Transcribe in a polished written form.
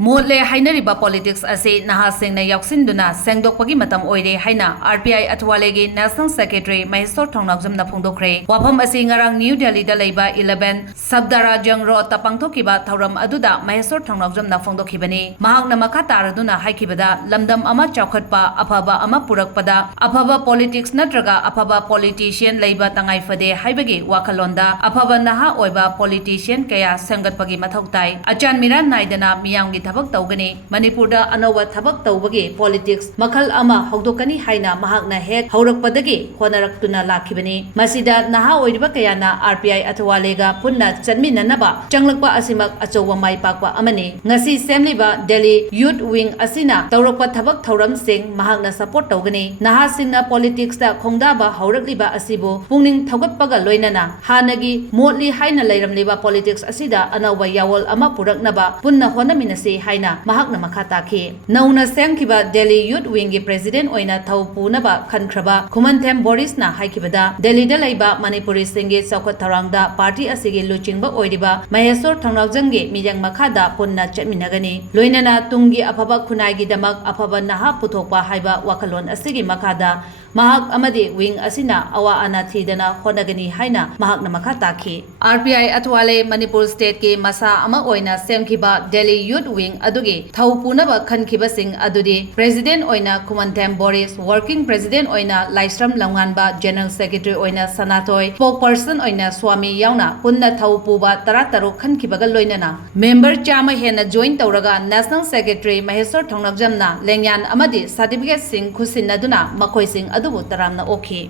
मोले हाइनरिबा पॉलिटिक्स असे नहासिंगना याउसिंदुना सेंगदोकपगी मतम ओइरे हाइना आरपीआई अथवालेगी नेशनल सेक्रेटरी महेश्वर थौनागजमना फोंदोखरे वाफम असे ngarang न्यू दिल्ली दा लेबा 11 सबदारा जंगरो तपांगथोकिबा थौरम अदुदा महेश्वर थौनागजमना फोंदोखिबनी महाकना मखा तारदुना हाइकिबदा लमदम अमा चौखटपा अफबा अमा पुरकपदा अफबा पॉलिटिक्स नत्रगा अफबा पॉलिटिशियन लेबा तंगाइफदे हाइबगी वाखलोंदा अफबा नहा ओइबा पॉलिटिशियन कया संगतपगी मथौताई अचान मिरान नाइदना मियांगी थबक तौगनी मणिपुर अनौब थबक तौबगे पॉलिटिक्स मखल अमा हौदोकनी हाइना महाकना हेक हौरकपदगी होनरक्तुना लाखिबनी मसिदा नहा ओइरिबा कयाना आरपीआई अथवालेगा पुन्ना चन्मिननबा चंगलकपा असिमक अचौवा माइपाकपा अमने ngasi semliba delhi youth wing asina तौरकपा थबक थौरम सिंग महाकना सपोर्ट तौगनी नहा सिंगना पॉलिटिक्स दा खोंगदाबा हौरकलिबा असिबो पुंगनिंग थौगतपगा लोइनना हानगी मोटली हाइना लैरमलिबा पॉलिटिक्स असिदा अनौबा यावल अमा पुरकनबा पुन्ना होनमिनसे हाइना महाकना मखा ताखि नौना सेमखिबा दिल्ली यूथ विंग प्रेसिडेंट ओइना थौ पुनबा खनख्रबा खुमनथेम बोरिसना हाइखिबदा दिल्ली दा लैबा मणिपुरी सिंगे चौखट थौरांगदा पार्टी असिगे लुचिंगबा ओइरिबा महेश्वर थौनागजंगे मिजंग मखादा पुन्ना चटमिनगनी लोइनना तुंगी अफबा खुनाइगी दमक अफबा नहा पुथोकपा हाइबा वाखलोन असिगे मखादा महाक अमदे विंग असिना अवा अना थीदना होनगनी हाइना महाकना मखा ताखि आरपीआई अथवाले मणिपुर स्टेट के मसा अमा ओइना सेमखिबा दिल्ली यूथ विंग अदुगे थौ पुनबा खनखिबा सिंग अदुदि प्रेसिडेंट ओइना खुमनथेम बोरिस वर्किंग प्रेसिडेंट ओइना लाइस्रम लंगानबा जनरल सेक्रेटरी ओइना सनाथोय स्पोक पर्सन ओइना स्वामी यावना पुन्ना थौ पुबा 13 खनखिबगा लोइनना मेंबर चामा हेना जॉइन तौरगा नेशनल सेक्रेटरी महेश्वर थौनागजमना लेंयान अमदि सर्टिफिकेट सिंग खुसिनदुना मखोय सिंग अदुबु तरामना ओखि।